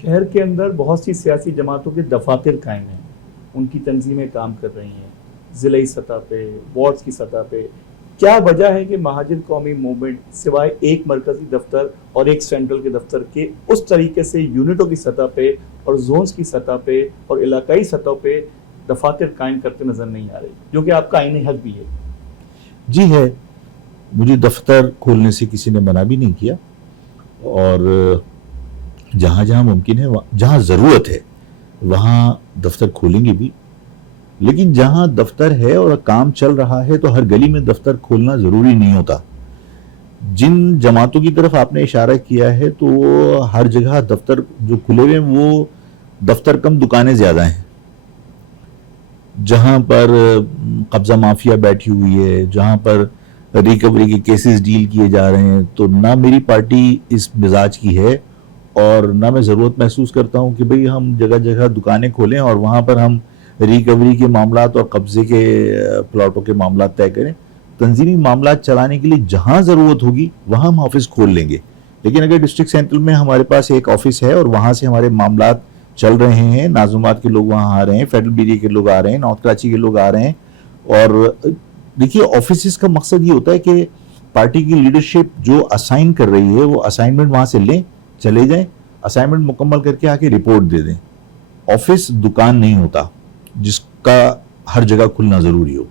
شہر کے اندر بہت سی سیاسی جماعتوں کے دفاتر قائم ہیں، ان کی تنظیمیں کام کر رہی ہیں ضلعی سطح پہ، وارڈز کی سطح پہ. کیا وجہ ہے کہ مہاجر قومی موومنٹ سوائے ایک مرکزی دفتر اور ایک سینٹرل کے دفتر کے اس طریقے سے یونٹوں کی سطح پہ اور زونز کی سطح پہ اور علاقائی سطح پہ دفاتر قائم کرتے نظر نہیں آ رہے، جو کہ آپ کا آئینی حق بھی ہے؟ جی ہے، مجھے دفتر کھولنے سے کسی نے منع بھی نہیں کیا، اور جہاں جہاں ممکن ہے، جہاں ضرورت ہے وہاں دفتر کھولیں گے بھی. لیکن جہاں دفتر ہے اور کام چل رہا ہے تو ہر گلی میں دفتر کھولنا ضروری نہیں ہوتا. جن جماعتوں کی طرف آپ نے اشارہ کیا ہے تو وہ ہر جگہ دفتر جو کھلے ہوئے ہیں وہ دفتر کم دکانیں زیادہ ہیں. جہاں پر قبضہ مافیا بیٹھی ہوئی ہے، جہاں پر ریکوری کے کیسز ڈیل کیے جا رہے ہیں، تو نہ میری پارٹی اس مزاج کی ہے اور نہ میں ضرورت محسوس کرتا ہوں کہ بھئی ہم جگہ جگہ دکانیں کھولیں اور وہاں پر ہم ریکوری کے معاملات اور قبضے کے پلاٹوں کے معاملات طے کریں. تنظیمی معاملات چلانے کے لیے جہاں ضرورت ہوگی وہاں ہم آفس کھول لیں گے. لیکن اگر ڈسٹرکٹ سینٹرل میں ہمارے پاس ایک آفس ہے اور وہاں سے ہمارے معاملات چل رہے ہیں، نازمات کے لوگ وہاں آ رہے ہیں، فیڈرل بیری کے لوگ آ رہے ہیں، نارتھ کراچی کے لوگ آ رہے ہیں، اور دیکھیے آفیسز کا مقصد یہ ہوتا ہے کہ پارٹی کی لیڈرشپ جو اسائن کر رہی ہے وہ اسائنمنٹ وہاں سے لیں، چلے جائیں، اسائنمنٹ مکمل کر کے آ کے رپورٹ دے دیں. آفس دکان نہیں ہوتا جس کا ہر جگہ کھلنا ضروری ہو.